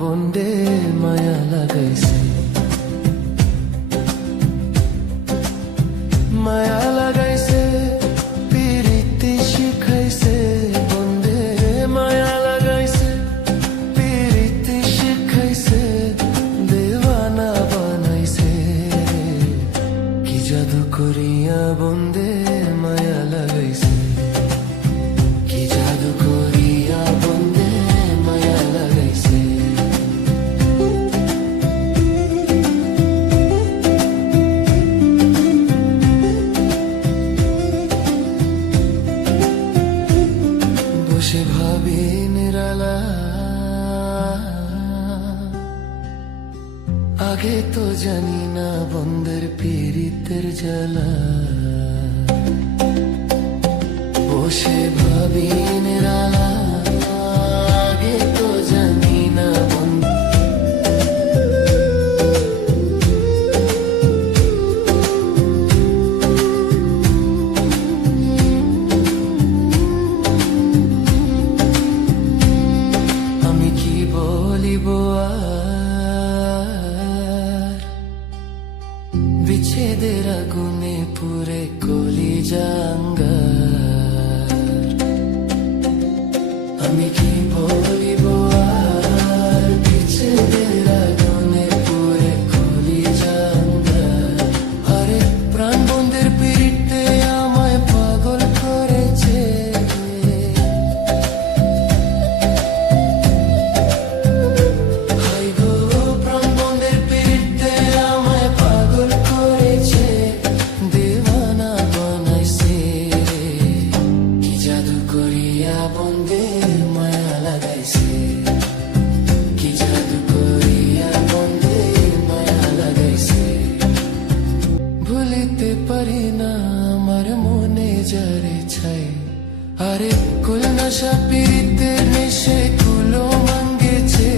বন্দে মায়া লাগাইছে, মায়া লাগাইছে পিরিতি শিখাইছে বন্দে, মায়া লাগাইছে পিরিতি শিখাইছে, দেওয়ানা বানাইছে। কি জাদু করিয়া বন্দে মায়া লাগাইছে, কি জাদু করিয়া বন্দে মায়া লাগাইছে। বসে ভাবি নিরালা, আগে তো জানি না বন্দের পীড়িতের জ্বালা। বসে ভাবি নিরালা, আগে তো জানি না আমি কি বলিব আর, বিচ্ছেদের আগুনে পুরে কলিজা আঙ্গার। আমি কি বলিব আর, বিচ্ছেদের আগুনে পুরে কলিজা আঙ্গার। আরে প্রাণ বন্ধের পিড়িতে আমায় পাগল করেছে, হাই গো প্রাণ বন্ধের পিড়িতে আমায় পাগল করেছে, দেওয়ানা বানাইছে। কি জাদু করিয়া বন্দে মায়া লাগাইছে, কি জাদু করিয়া বন্দে মায়া লাগাইছে। ভুলিতে পারি না আমার মনে যারে ছাই, আরে কুল নশা পিরিতে নেশে কুলো মাঙ্গেছে।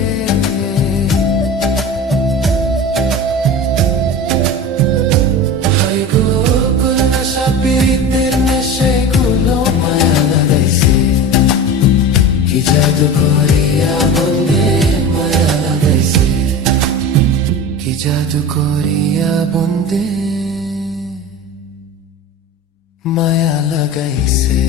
হাই গো কুল নশা পিরিতের নেশে কুলো মায়া লাগাইছে। কি জাদু করিয়া বন্দে মায়া লাগাইছে, কি জাদু করিয়া বন্দে মায়া লাগাইছে।